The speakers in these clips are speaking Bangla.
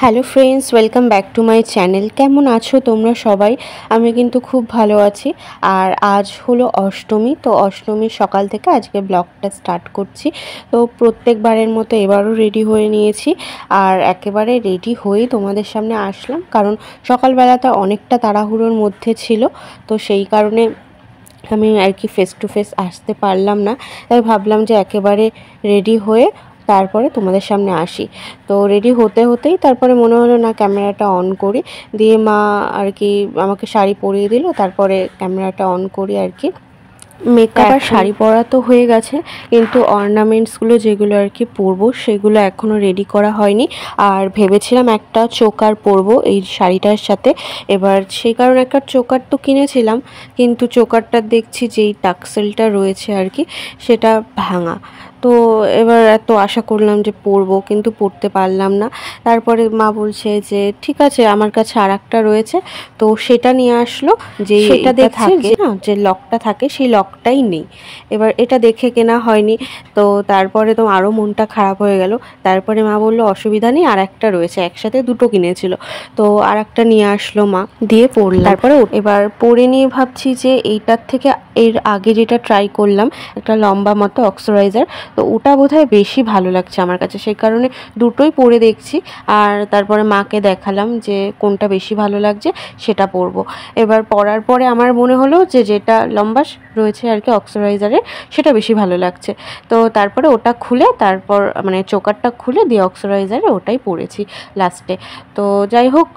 Hello friends, welcome back to my channel. কেমন আছো তোমরা সবাই? আমি কিন্তু খুব ভালো আছি। আর আজ হলো অষ্টমী, তো অষ্টমীর সকাল থেকে আজকে ব্লগটা স্টার্ট করছি। তো প্রত্যেকবারের মতো এবারও রেডি হয়ে নিয়েছি, আর একেবারে রেডি হয়েই তোমাদের সামনে আসলাম, কারণ সকালবেলাটা অনেকটা তাড়াহুড়োর মধ্যে ছিল, তো সেই কারণে আমি আর কি ফেস টু ফেস আসতে পারলাম না। তাই ভাবলাম যে একেবারে রেডি হয়ে তারপরে তোমাদের সামনে আসি। তো রেডি হতে হতেই তারপরে মনে হলো না ক্যামেরাটা অন করি, দিয়ে মা আর কি আমাকে শাড়ি পরিয়ে দিল, তারপরে ক্যামেরাটা অন করি আর কি। মেকআপ আর শাড়ি পরা তো হয়ে গেছে, কিন্তু অর্নামেন্টসগুলো যেগুলো আর কি পরবো সেগুলো এখনও রেডি করা হয়নি। আর ভেবেছিলাম একটা চোকার পরবো এই শাড়িটার সাথে। এবার সেই কারণে একটা চোকার তো কিনেছিলাম, কিন্তু চোকারটা দেখছি যেই টাক্সেলটা রয়েছে আর কি সেটা ভাঙা। তো এবার এত আশা করলাম যে পরবো, কিন্তু পরতে পারলাম না। তারপরে মা বলছে যে ঠিক আছে, আমার কাছে আর একটা রয়েছে, তো সেটা নিয়ে আসলো। যে সেটা দেখছে না, যে লকটা থাকে সেই লকটাই নেই। এবার এটা দেখে কেনা হয়নি, তো তারপরে তো আরও মনটা খারাপ হয়ে গেল। তারপরে মা বললো অসুবিধা নেই, আর একটা রয়েছে, একসাথে দুটো কিনেছিল, তো আর একটা নিয়ে আসলো মা, দিয়ে পরলাম। তারপরে এবার পরে নিয়ে ভাবছি যে এইটার থেকে এর আগে যেটা ট্রাই করলাম একটা লম্বা মতো অক্সরাইজার, তো ওটা বোধহয় বেশি ভালো লাগছে আমার কাছে, সেই কারণে দুটোই পরে দেখছি। আর তারপরে মাকে দেখালাম যে কোনটা বেশি ভালো লাগছে সেটা পরবো। এবার পরার পরে আমার মনে হলো যে যেটা লম্বা রয়েছে আর কি অক্সরাইজারে সেটা বেশি ভালো লাগছে। তো তারপরে ওটা খুলে, তারপর মানে চোকারটা খুলে দিয়ে অক্সরাইজারে ওটাই পরেছি লাস্টে। তো যাই হোক,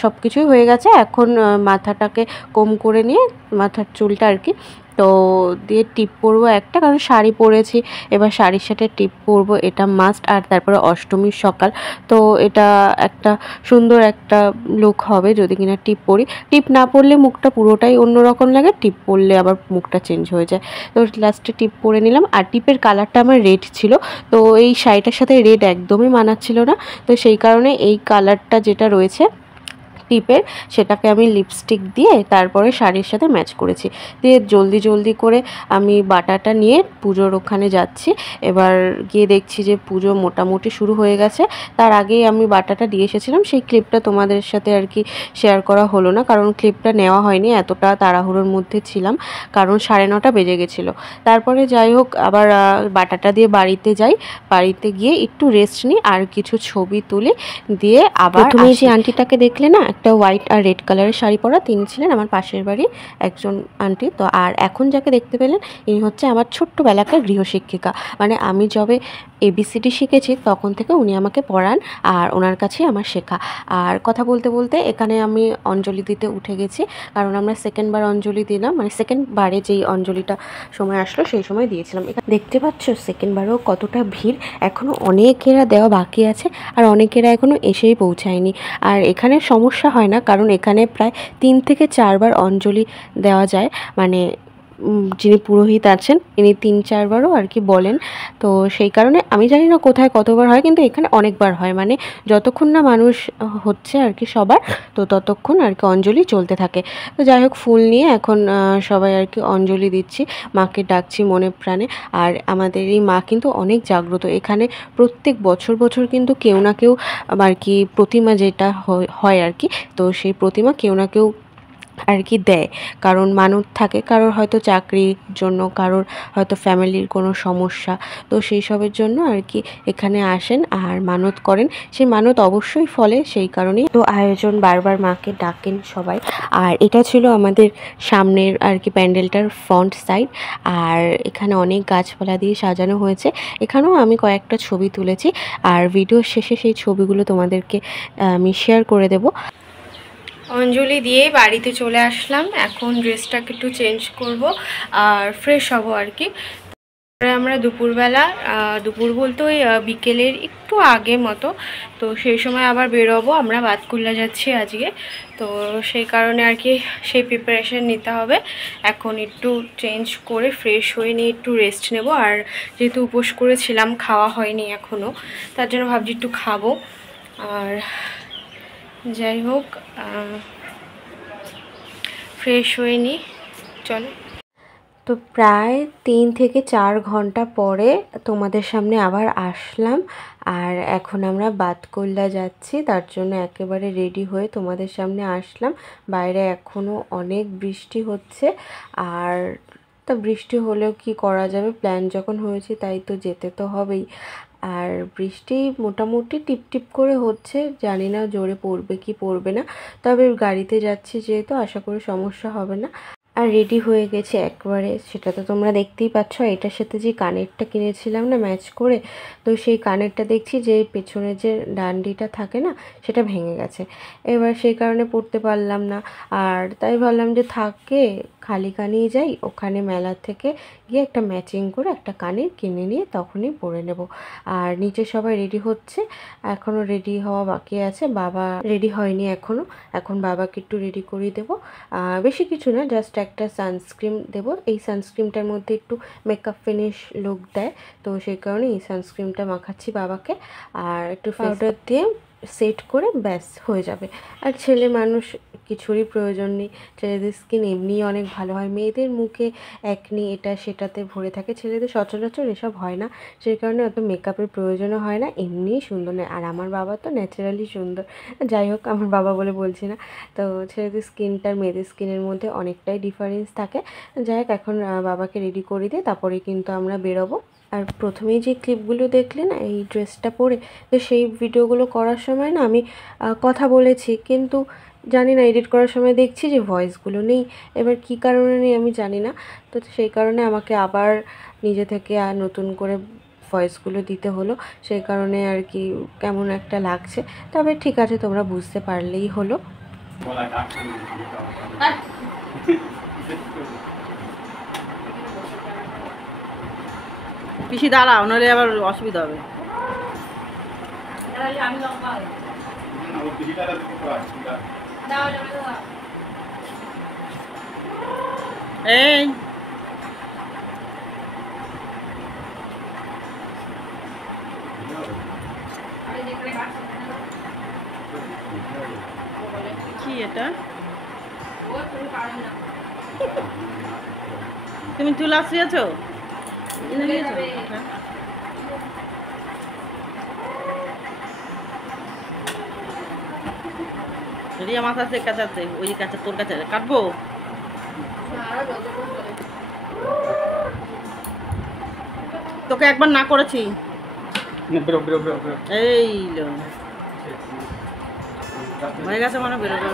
সব কিছুই হয়ে গেছে। এখন মাথাটাকে কোম করে নিয়ে মাথার চুলটা আর কি, তো দিয়ে টিপ পরবো একটা, কারণ শাড়ি পরেছি, এবার শাড়ির সাথে টিপ পরবো, এটা মাস্ট। আর তারপরে অষ্টমীর সকাল, তো এটা একটা সুন্দর একটা লুক হবে যদি কিনা টিপ পরি। টিপ না পরলে মুখটা পুরোটাই অন্যরকম লাগে, টিপ পরলে আবার মুখটা চেঞ্জ হয়ে যায়। তো লাস্টে টিপ পরে নিলাম। আর টিপের কালারটা আমার রেড ছিল, তো এই শাড়িটার সাথে রেড একদমই মানাচ্ছিল না, তো সেই কারণে এই কালারটা যেটা রয়েছে টিপের, সেটাকে আমি লিপস্টিক দিয়ে তারপরে শাড়ির সাথে ম্যাচ করেছি। দিয়ে জলদি জলদি করে আমি বাটাটা নিয়ে পুজোর ওখানে যাচ্ছি। এবার গিয়ে দেখছি যে পুজো মোটামুটি শুরু হয়ে গেছে। তার আগেই আমি বাটাটা দিয়ে এসেছিলাম, সেই ক্লিপটা তোমাদের সাথে আর কি শেয়ার করা হলো না, কারণ ক্লিপটা নেওয়া হয়নি, এতটা তাড়াহুড়োর মধ্যে ছিলাম, কারণ 9:30 বেজে গেছিলো। তারপরে যাই হোক আবার বাটাটা দিয়ে বাড়িতে যাই, বাড়িতে গিয়ে একটু রেস্ট নিই আর কিছু ছবি তুলি, দিয়ে আবার প্রথমে যে আন্টিটাকে দেখলে না, একটা হোয়াইট আর রেড কালারের শাড়ি পরা, তিনি ছিলেন আমার পাশের বাড়ি একজন আন্টি। তো আর এখন যাকে দেখতে পেলেন, ইনি হচ্ছে আমার ছোট্টবেলাকার গৃহশিক্ষিকা। মানে আমি যবে ABCD শিখেছি তখন থেকে উনি আমাকে পড়ান, আর ওনার কাছেই আমার শেখা। আর কথা বলতে বলতে এখানে আমি অঞ্জলি দিতে উঠে গেছি, কারণ আমরা সেকেন্ডবার অঞ্জলি দিলাম, মানে সেকেন্ডবারে যেই অঞ্জলিটা সময় আসলো সেই সময় দিয়েছিলাম। এখানে দেখতে পাচ্ছ সেকেন্ডবারেও কতটা ভিড়, এখনও অনেকেরা দেওয়া বাকি আছে, আর অনেকেরা এখনও এসেই পৌঁছায়নি। আর এখানে সমস্যা হয় না, কারণ এখানে প্রায় 3 থেকে 4 বার অঞ্জলি দেওয়া যায়, মানে যিনি পুরোহিত আছেন ইনি 3-4 বারও আর কি বলেন। তো সেই কারণে আমি জানি না কোথায় কতবার হয়, কিন্তু এখানে অনেকবার হয়, মানে যতক্ষণ না মানুষ হচ্ছে আর কি সবার, তো ততক্ষণ আর কি অঞ্জলি চলতে থাকে। তো যাই হোক ফুল নিয়ে এখন সবাই আর কি অঞ্জলি দিচ্ছি, মাকে ডাকছি মনে প্রাণে। আর আমাদের এই মা কিন্তু অনেক জাগ্রত, এখানে প্রত্যেক বছর বছর কিন্তু কেউ না কেউ আর কি প্রতিমা যেটা হয় আর কি, তো সেই প্রতিমা কেউ না কেউ আর কি দেয়, কারণ মানত থাকে, কারোর হয়তো চাকরির জন্য, কারোর হয়তো ফ্যামিলির কোনো সমস্যা, তো সেই সবের জন্য আর কি এখানে আসেন আর মানত করেন, সেই মানত অবশ্যই ফলে, সেই কারণেই তো আয়োজন বারবার মাকে ডাকেন সবাই। আর এটা ছিল আমাদের সামনের আর কি প্যান্ডেলটার ফ্রন্ট সাইড, আর এখানে অনেক গাছপালা দিয়ে সাজানো হয়েছে, এখানেও আমি কয়েকটা ছবি তুলেছি, আর ভিডিও শেষে সেই ছবিগুলো তোমাদেরকে আমি শেয়ার করে দেবো। অঞ্জলি দিয়ে বাড়িতে চলে আসলাম, এখন ড্রেসটাকে একটু চেঞ্জ করব আর ফ্রেশ হব আর কি। আমরা দুপুরবেলা, দুপুর বলতে ওই বিকেলের একটু আগে মতো, তো সেই সময় আবার বেরোবো, আমরা বাতকুল্লা যাচ্ছি আজকে, তো সেই কারণে আর কি সেই প্রিপারেশন নিতে হবে। এখন একটু চেঞ্জ করে ফ্রেশ হয়ে নিয়ে একটু রেস্ট নেব, আর যেহেতু উপোস করেছিলাম খাওয়া হয়নি এখনও, তার জন্য ভাবছি একটু খাবো। আর যাই হোক ফ্রেশ হয়ে নিই, চলো। তো প্রায় 3 থেকে 4 ঘন্টা পরে তোমাদের সামনে আবার আসলাম, আর এখন আমরা বাতকুল্লা যাচ্ছি, তার জন্য একেবারে রেডি হয়ে তোমাদের সামনে আসলাম। বাইরে এখনও অনেক বৃষ্টি হচ্ছে, আর তা বৃষ্টি হলেও কি করা যাবে, প্ল্যান যখন হয়েছে তাই তো যেতে তো হবেই। আর বৃষ্টি মোটামুটি টিপটিপ করে হচ্ছে, জানি না জোরে পড়বে কি পড়বে না, তবে গাড়িতে যাচ্ছি যেহেতু আশা করি সমস্যা হবে না। আর রেডি হয়ে গেছে একবারে, সেটা তো তোমরা দেখতেই পাচ্ছ। এটার সাথে যে কানেরটা কিনেছিলাম না ম্যাচ করে, তো সেই কানেরটা দেখছি যে পেছনে যে ডান্ডিটা থাকে না সেটা ভেঙে গেছে, এবার সেই কারণে পরতে পারলাম না। আর তাই ভাবলাম যে থাকে খালি কানেই যাই, ওখানে মেলা থেকে গিয়ে একটা ম্যাচিং করে একটা কানের কিনে নিয়ে তখনই পরে নেব। আর নিচে সবাই রেডি হচ্ছে, এখনও রেডি হওয়া বাকি আছে, বাবা রেডি হয়নি এখনও, এখন বাবাকে একটু রেডি করিয়ে দেবো। বেশি কিছু না, জাস্ট একটা সানস্ক্রিন দেব, এই সানস্ক্রিনটার মধ্যে একটু মেকআপ ফিনিশ লুক দেয়, তো সেই কারণে এই সানস্ক্রিনটা মাখাচ্ছি বাবাকে, আর একটু পাউডার দিয়ে সেট করে ব্যাস হয়ে যাবে। আর ছেলে মানুষ কিছুরই প্রয়োজন নেই, ছেলেদের স্কিন এমনিই অনেক ভালো হয়, মেয়েদের মুখে একনি এটা সেটাতে ভরে থাকে, ছেলেদের সচরাচর এসব হয় না, সেই কারণে অত মেকআপের প্রয়োজনও হয় না, এমনিই সুন্দর নেই। আর আমার বাবা তো ন্যাচারালি সুন্দর, যাই হোক আমার বাবা বলে বলছি না। তো ছেলেদের স্কিনটা আর মেয়েদের স্কিনের মধ্যে অনেকটাই ডিফারেন্স থাকে। যাই হোক এখন বাবাকে রেডি করে দিয়ে তারপরে কিন্তু আমরা বেরোবো। আর প্রথমেই যে ক্লিপগুলো দেখলে না এই ড্রেসটা পরে, তো সেই ভিডিওগুলো করার সময় না আমি কথা বলেছি, কিন্তু জানি না এডিট করার সময় দেখছি যে ভয়েসগুলো নেই, এবার কি কারণে নেই আমি জানি না। তো সেই কারণে আমাকে আবার নিজে থেকে আর নতুন করে ভয়েসগুলো দিতে হলো, সেই কারণে আর কি কেমন একটা লাগছে, তবে ঠিক আছে তোমরা বুঝতে পারলেই হলো। পিসি দাঁড়াও, নাহলে আবার অসুবিধা হবে। এই কি এটা? তুমি চুল আসিয়েছো? রিয়া মাথা আছে কাঁচাতে, ওই কাঁচা তোর কাছে কাটবো। তোকে একবার না করেছি। এই হয়ে গেছে মানে বেরোবে।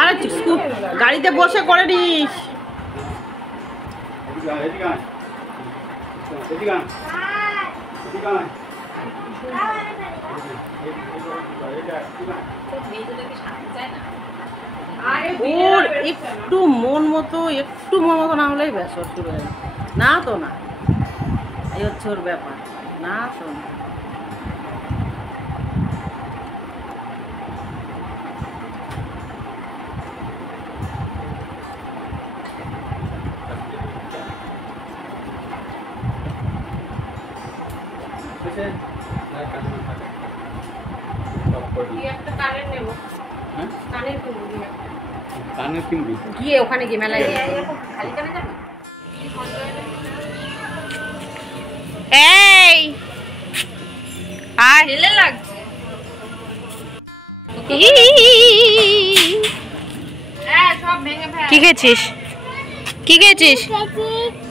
আরে গাড়িতে বসে করে নিস। ওর একটু মন মতো না হলেই ব্যাস ওর শুরু হয় না তো না, এই হচ্ছে ওর ব্যাপার না তো। গিয়ে ওখানে গিয়ে মেলায় এই আর হেলে লাগছে। কি খেয়েছিস? কি খেয়েছিস?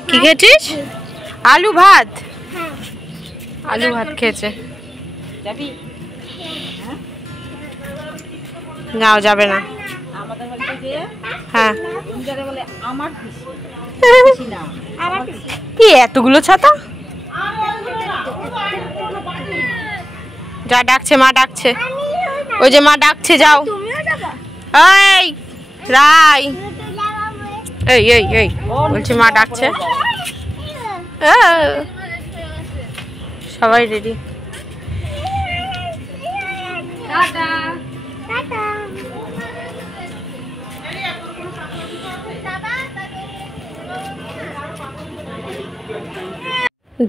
কি খেয়েছিস? আলু ভাত। আলু ভাত খেয়েছে। যাবি? নাও যাবে না। আমাদের বাড়িতে গিয়ে হ্যাঁ বলে আমার খুশি না আমার খুশি। কি এতগুলো ছাতা? যা ডাকছে, মা ডাকছে, ওই যে মা ডাকছে, যাও। এই রাই, এই এই এই বলছি মা ডাকছে। সবাই রেডি। Tata tata.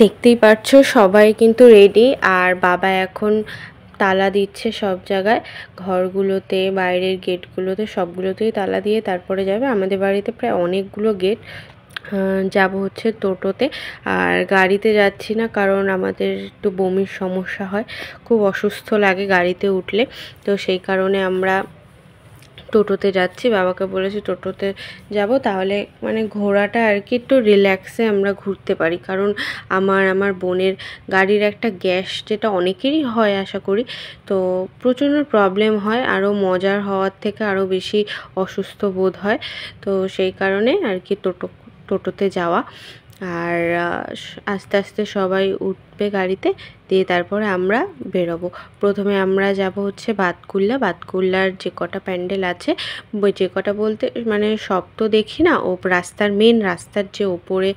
দেখতেই পাচ্ছ সবাই কিন্তু রেডি, আর বাবা এখন তালা দিচ্ছে সব জায়গায়, ঘরগুলোতে, বাইরের গেটগুলোতে, সবগুলোতেই তালা দিয়ে তারপরে যাবে। আমাদের বাড়িতে প্রায় অনেকগুলো গেট। যাব হচ্ছে টোটোতে, আর গাড়িতে যাচ্ছি না, কারণ আমাদের একটু বমির সমস্যা হয়, খুব অসুস্থ লাগে গাড়িতে উঠলে, তো সেই কারণে আমরা টোটোতে যাচ্ছি। বাবাকে বলেছি টোটোতে যাব, তাহলে মানে ঘোরাটা আর কি একটু রিল্যাক্সে আমরা ঘুরতে পারি, কারণ আমার বোনের গাড়ির একটা গ্যাস, যেটা অনেকেরই হয় আশা করি, তো প্রচণ্ড প্রবলেম হয়, আরও মজার হওয়ার থেকে আরও বেশি অসুস্থ বোধ হয়, তো সেই কারণে আর কি টোটোতে যাওয়া। আর আস্তে আস্তে সবাই উঠবে গাড়িতে, দিয়ে তারপরে আমরা বেরোবো। প্রথমে আমরা যাব হচ্ছে বাতকুল্লার যে কটা প্যান্ডেল আছে, যে কটা বলতে মানে সব তো দেখি না, ও রাস্তার মেন রাস্তার যে ওপরে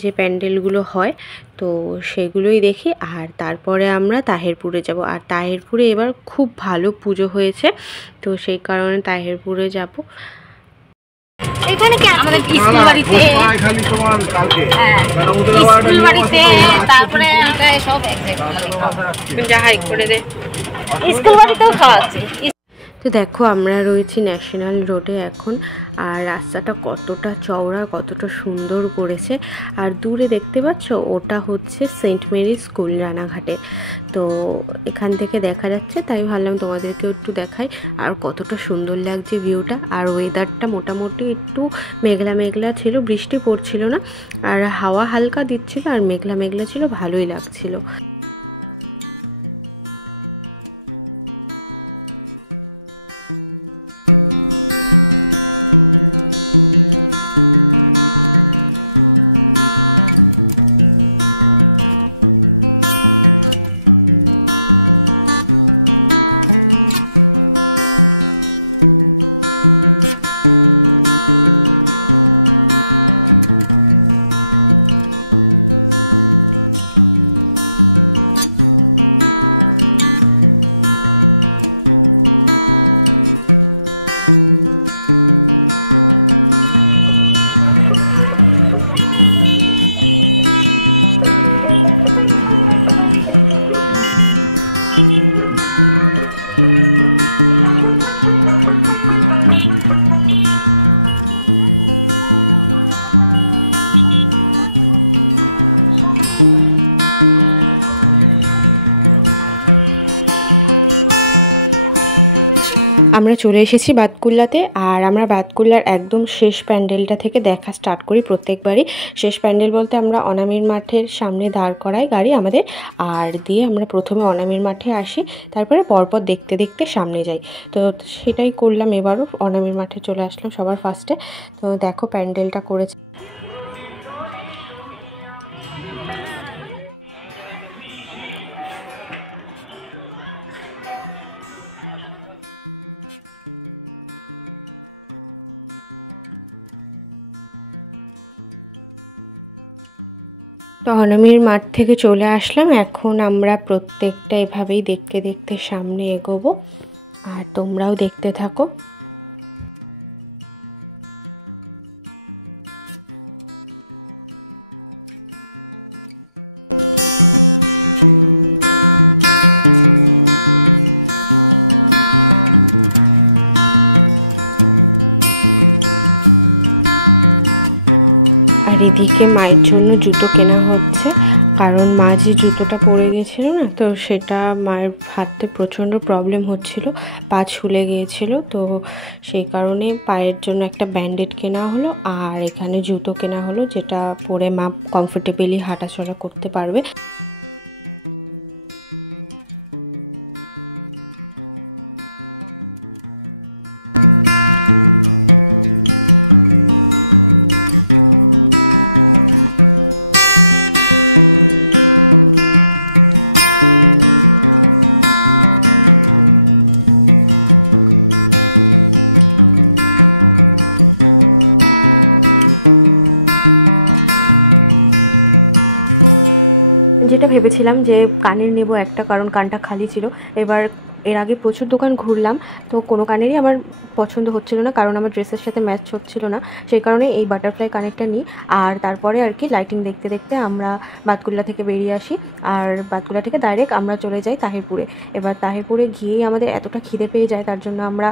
যে প্যান্ডেলগুলো হয়, তো সেগুলোই দেখি। আর তারপরে আমরা তাহেরপুরে যাব, আর তাহেরপুরে এবার খুব ভালো পুজো হয়েছে, তো সেই কারণে তাহেরপুরে যাব। এখানে কি আমাদের স্কুল বাড়িতে, স্কুল বাড়িতে, তারপরে সব এক জায়গায় যা হাই করে দে, স্কুল বাড়িতেও খাওয়া আছে। তো দেখো আমরা রয়েছি ন্যাশনাল রোডে এখন, আর রাস্তাটা কতটা চওড়া, কতটা সুন্দর করেছে। আর দূরে দেখতে পাচ্ছ ওটা হচ্ছে সেন্ট মেরি স্কুল রানাঘাটে, তো এখান থেকে দেখা যাচ্ছে, তাই ভাবলাম তোমাদেরকেও একটু দেখাই। আর কতটা সুন্দর লাগছে ভিউটা, আর ওয়েদারটা মোটামুটি একটু মেঘলা মেঘলা ছিল, বৃষ্টি পড়ছিল না, আর হাওয়া হালকা দিচ্ছিল, আর মেঘলা মেঘলা ছিল, ভালোই লাগছিল। চলে এসেছি বাতকুল্লাতে। আর আমরা বাতকুল্লার একদম শেষ প্যান্ডেলটা থেকে দেখা স্টার্ট করি প্রত্যেকবারই। শেষ প্যান্ডেল বলতে আমরা অনামির মাঠের সামনে দাঁড় করাই গাড়ি আমাদের, আর দিয়ে আমরা প্রথমে অনামির মাঠে আসি, তারপরে পরপর দেখতে দেখতে সামনে যাই। তো সেটাই করলাম এবারও, অনামির মাঠে চলে আসলাম সবার ফার্স্টে। তো দেখো প্যান্ডেলটা করেছে। তো অনামির মাঠ থেকে চলে আসলাম, এখন আমরা প্রত্যেকটা এভাবেই দেখতে দেখতে সামনে এগোবো, আর তোমরাও দেখতে থাকো। মায়ের জন্য জুতো কেনা হচ্ছে, কারণ মা যে জুতোটা পরে গেছিলো না, তো সেটা মায়ের হাতে প্রচণ্ড প্রবলেম হচ্ছিল, পা ছুলে গিয়েছিল। তো সেই কারণে পায়ের জন্য একটা ব্যান্ডেড কেনা হলো, আর এখানে জুতো কেনা হলো যেটা পরে মা কমফোর্টেবলি হাঁটাচলা করতে পারবে। ভেবেছিলাম যে কানের নেব একটা, কারণ কানটা খালি ছিল। এবার এর আগে প্রচুর দোকান ঘুরলাম, তো কোনো কানেরই আমার পছন্দ হচ্ছিল না, কারণ আমার ড্রেসের সাথে ম্যাচ হচ্ছিল না। সেই কারণে এই বাটারফ্লাই কানেরটা নিই। আর তারপরে আর কি লাইটিং দেখতে দেখতে আমরা বাতকুল্লা থেকে বেরিয়ে আসি, আর বাতকুল্লা থেকে ডাইরেক্ট আমরা চলে যাই তাহিরপুরে। এবার তাহিরপুরে গিয়েই আমাদের এতটা খিদে পেয়ে যায়, তার জন্য আমরা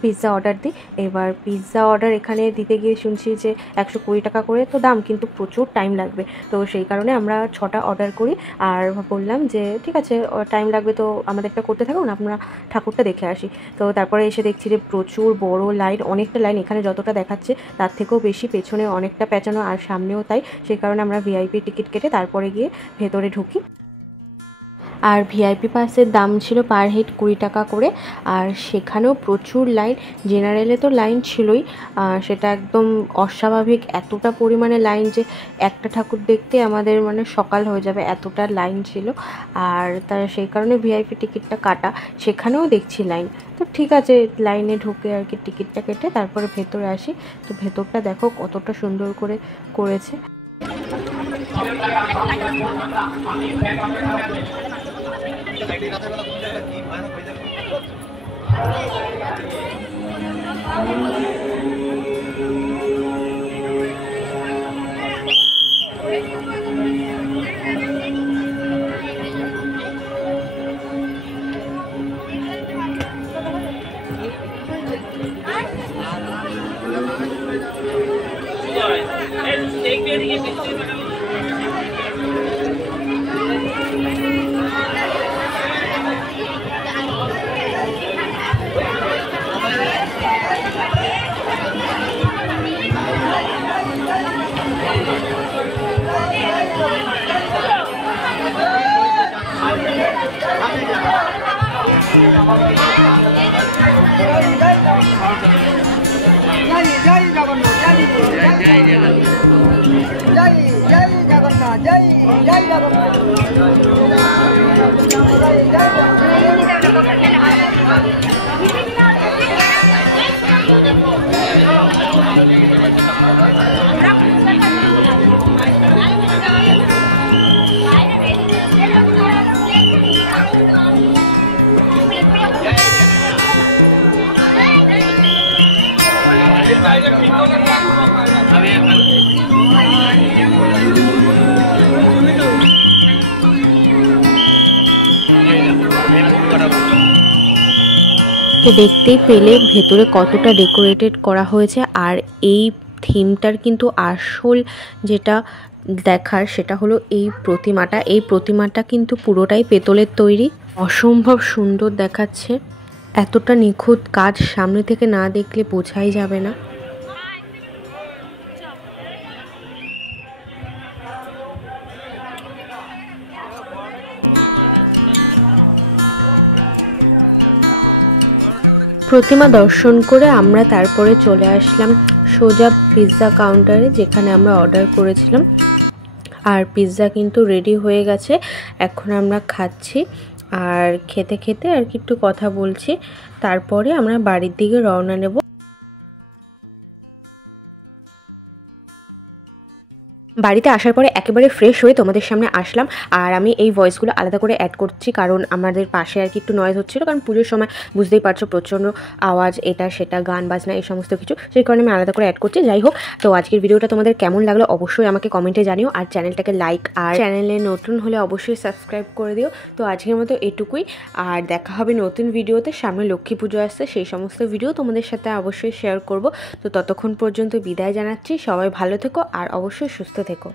পিৎজা অর্ডার দিই। এবার পিৎজা অর্ডার এখানে দিতে গিয়ে শুনছি যে 120 টাকা করে তো দাম, কিন্তু প্রচুর টাইম লাগবে। তো সেই কারণে আমরা 6টা অর্ডার করি, আর বললাম যে ঠিক আছে টাইম লাগবে তো আমাদেরটা করতে থাকুন, আমরা ঠাকুরটা দেখে আসি। তো তারপরে এসে দেখছি যে প্রচুর বড় লাইন, অনেকটা লাইন, এখানে যতটা দেখাচ্ছে তার থেকেও বেশি, পেছনে অনেকটা পেঁচানো আর সামনেও তাই। সেই কারণে আমরা ভিআইপি টিকিট কেটে তারপরে গিয়ে ভেতরে ঢুকি। আর ভিআইপি পাসের দাম ছিল পার হেড 20 টাকা করে, আর সেখানেও প্রচুর লাইন। জেনারেলে তো লাইন ছিলই, সেটা একদম অস্বাভাবিক, এতটা পরিমাণে লাইন যে একটা ঠাকুর দেখতে আমাদের মানে সকাল হয়ে যাবে, এতটা লাইন ছিল। আর তার সেই কারণে ভিআইপি টিকিটটা কাটা, সেখানেও দেখছি লাইন। তো ঠিক আছে, লাইনে ঢুকে আর কি টিকিটটা কেটে তারপরে ভেতরে আসি। তো ভেতরটা দেখো কতটা সুন্দর করে করেছে। দেখতেই পেলে ভেতরে কতটা ডেকোরেটেড করা হয়েছে। আর এই থিমটার কিন্তু আসল যেটা দেখার সেটা হলো এই প্রতিমাটা। এই প্রতিমাটা কিন্তু পুরোটাই পেতলের তৈরি, অসম্ভব সুন্দর দেখাচ্ছে। এতটা নিখুঁত কাজ সামনে থেকে না দেখলে বোঝাই যাবে না। প্রতিমা দর্শন করে আমরা তারপরে চলে আসলাম সোজা পিৎজা কাউন্টারে, যেখানে আমরা অর্ডার করেছিলাম। আর পিৎজা কিন্তু রেডি হয়ে গেছে, এখন আমরা খাচ্ছি আর খেতে খেতে আর কি একটু কথা বলছি, তারপরে আমরা বাড়ির দিকে রওনা নেব। বাড়িতে আসার পরে একেবারে ফ্রেশ হয়ে তোমাদের সামনে আসলাম। আর আমি এই ভয়েসগুলো আলাদা করে অ্যাড করছি, কারণ আমাদের পাশে আর কি একটু নয়েজ হচ্ছিলো, কারণ পুজোর সময় বুঝতেই পারছো প্রচণ্ড আওয়াজ, এটা সেটা গান বাজনা এই সমস্ত কিছু, সেই কারণে আমি আলাদা করে অ্যাড করছি। যাই হোক, তো আজকের ভিডিওটা তোমাদের কেমন লাগলো অবশ্যই আমাকে কমেন্টে জানিও, আর চ্যানেলটাকে লাইক, আর চ্যানেলে নতুন হলে অবশ্যই সাবস্ক্রাইব করে দিও। তো আজকের মতো এটুকুই, আর দেখা হবে নতুন ভিডিওতে। সামনে লক্ষ্মী পুজো আসছে, সেই সমস্ত ভিডিও তোমাদের সাথে অবশ্যই শেয়ার করব। তো ততক্ষণ পর্যন্ত বিদায় জানাচ্ছি, সবাই ভালো থেকো আর অবশ্যই সুস্থ থেকো।